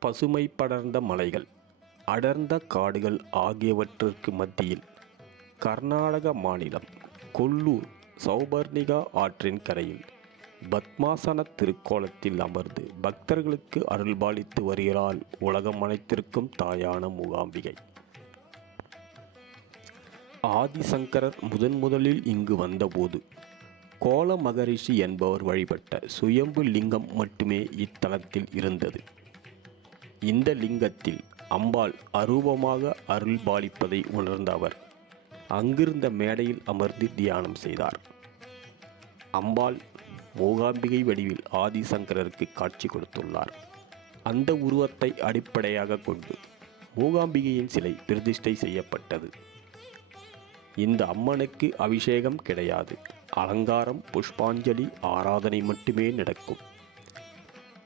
பசுமை படர்ந்த மலைகள் அடர்ந்த காடுகள் ஆகியவற்றிற்கு மத்தியில் கர்நாடக மாநிலம் கொல்லூர் சௌபர்ணிகா ஆற்றின் கரையில் பத்மாசன திருக்கோலத்தில் அமர்ந்து பக்தர்களுக்கு அருள்பாலித்து வருகிறாள் உலகம் அனைத்திற்கும் தாயான மூகாம்பிகை. ஆதிசங்கரர் முதன் முதலில் இங்கு வந்தபோது கோல மகரிஷி என்பவர் வழிபட்ட சுயம்பு லிங்கம் மட்டுமே இத்தலத்தில் இருந்தது. இந்த லிங்கத்தில் அம்பாள் அரூபமாக அருள்பாலிப்பதை உணர்ந்த அவர் அங்கிருந்த மேடையில் அமர்ந்து தியானம் செய்தார். அம்பாள் மூகாம்பிகை வடிவில் ஆதிசங்கரருக்கு காட்சி கொடுத்துள்ளார். அந்த உருவத்தை அடிப்படையாக கொண்டு மூகாம்பிகையின் சிலை பிரதிஷ்டை செய்யப்பட்டது. இந்த அம்மனுக்கு அபிஷேகம் கிடையாது. அலங்காரம் புஷ்பாஞ்சலி ஆராதனை மட்டுமே நடக்கும்.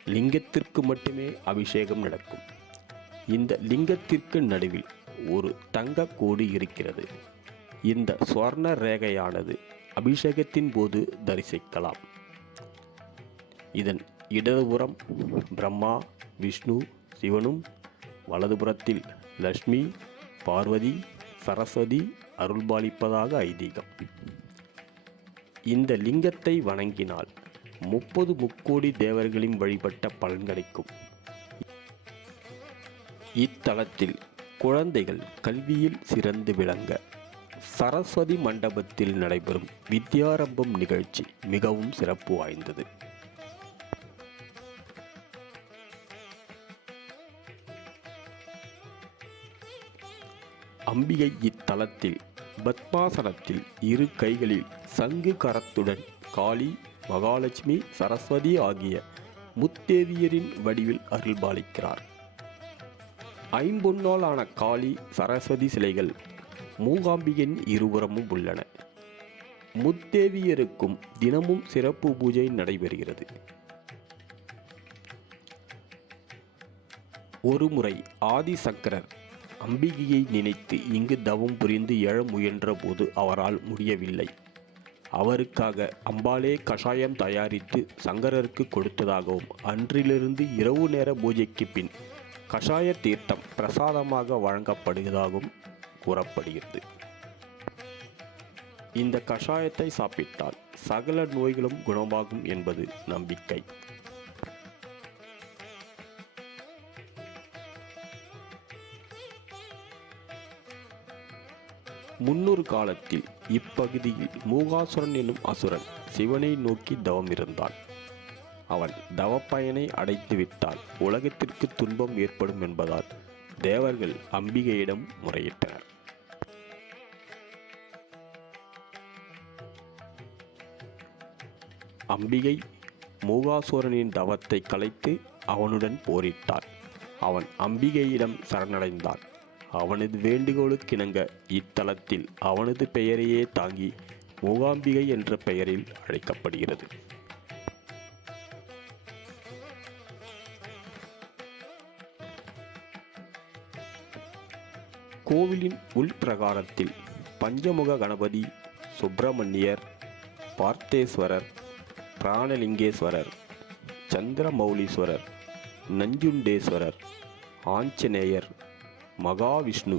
லிங்கத்திற்கு மட்டுமே அபிஷேகம் நடக்கும். இந்த லிங்கத்திற்கு நடுவில் ஒரு தங்க கோடு இருக்கிறது. இந்த சுவர்ண ரேகையானது அபிஷேகத்தின் போது தரிசிக்கலாம். இதன் இடதுபுறம் பிரம்மா விஷ்ணு சிவனும் வலதுபுறத்தில் லக்ஷ்மி பார்வதி சரஸ்வதி அருள்பாலிப்பதாக ஐதீகம். இந்த லிங்கத்தை வணங்கினால் முப்பது முக்கோடி தேவர்களின் வழிபட்ட பலன் கிடைக்கும். இத்தலத்தில் குழந்தைகள் கல்வியில் சிறந்து விளங்க. சரஸ்வதி மண்டபத்தில் நடைபெறும் வித்யாரம்பம் நிகழ்ச்சி மிகவும் சிறப்பு வாய்ந்தது. அம்பிகை இத்தலத்தில் பத்மாசனத்தில் இரு கைகளில் சங்கு கரத்துடன் காளி மகாலட்சுமி சரஸ்வதி ஆகிய முத்தேவியரின் வடிவில் அருள்பாலிக்கிறார். ஐம்பொன்னாலான காளி சரஸ்வதி சிலைகள் மூகாம்பிகையின் இருபுறமும் உள்ளன. முத்தேவியருக்கும் தினமும் சிறப்பு பூஜை நடைபெறுகிறது. ஒருமுறை ஆதிசங்கரர் அம்பிகையை நினைத்து இங்கு தவம் புரிந்து எழ முயன்ற போது அவரால் முடியவில்லை. அவருக்காக அம்பாளே கஷாயம் தயாரித்து சங்கரருக்கு கொடுத்ததாகவும் அன்றிலிருந்து இரவு நேர பூஜைக்கு பின் கஷாய தீர்த்தம் பிரசாதமாக வழங்கப்படுவதாகவும் கூறப்படுகிறது. இந்த கஷாயத்தை சாப்பிட்டால் சகல நோய்களும் குணமாகும் என்பது நம்பிக்கை. முன்னொரு காலத்தில் இப்பகுதியில் மூகாசுரன் எனும் அசுரன் சிவனை நோக்கி தவம் இருந்தான். அவன் தவப்பயனை அடைத்து விட்டால் உலகத்திற்கு துன்பம் ஏற்படும் என்பதால் தேவர்கள் அம்பிகையிடம் முறையிட்டனர். அம்பிகை மூகாசுரனின் தவத்தை கலைத்து அவனுடன் போரிட்டாள் அவன் அம்பிகையிடம் சரணடைந்தான். அவனது வேண்டுகோளுக்கிணங்க. இத்தலத்தில் அவனது பெயரையே தாங்கி மூகாம்பிகை என்ற பெயரில் அழைக்கப்படுகிறது. கோவிலின் உள்பிரகாரத்தில் பஞ்சமுக கணபதி சுப்பிரமணியர் பார்த்தேஸ்வரர் பிராணலிங்கேஸ்வரர் சந்திரமௌலீஸ்வரர் நஞ்சுண்டேஸ்வரர் ஆஞ்சநேயர் மகாவிஷ்ணு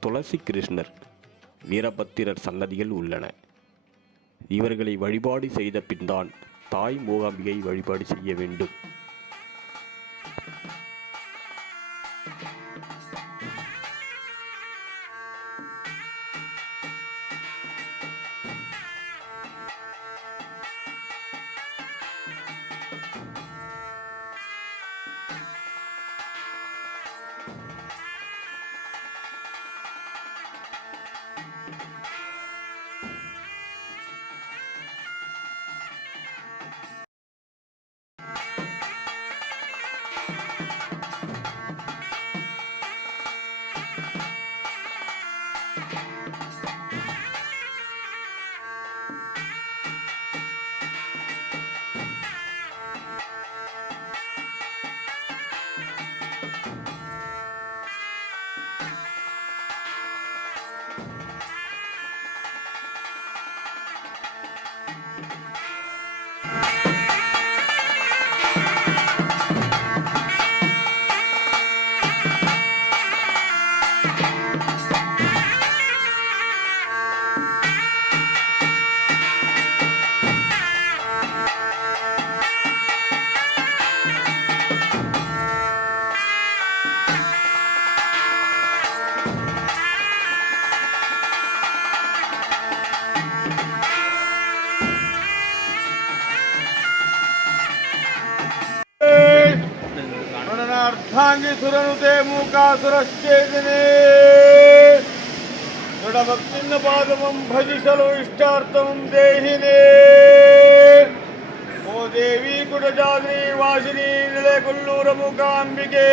துளசி கிருஷ்ணர் வீரபத்திரர் சன்னதிகள் உள்ளன. இவர்களை வழிபாடு செய்த பின்தான் தாய் மூகாம்பிகை வழிபாடு செய்ய வேண்டும். Música భాంగిసురనుతే మూకాసురశ్చేదిని దృఢభక్తిన్న పాదమం భజిసలు ఇష్టార్థం దేహిని ఓ దేవీ కుటజాద్రి వాసిని నిలయకుల్లూరముఖాంబికే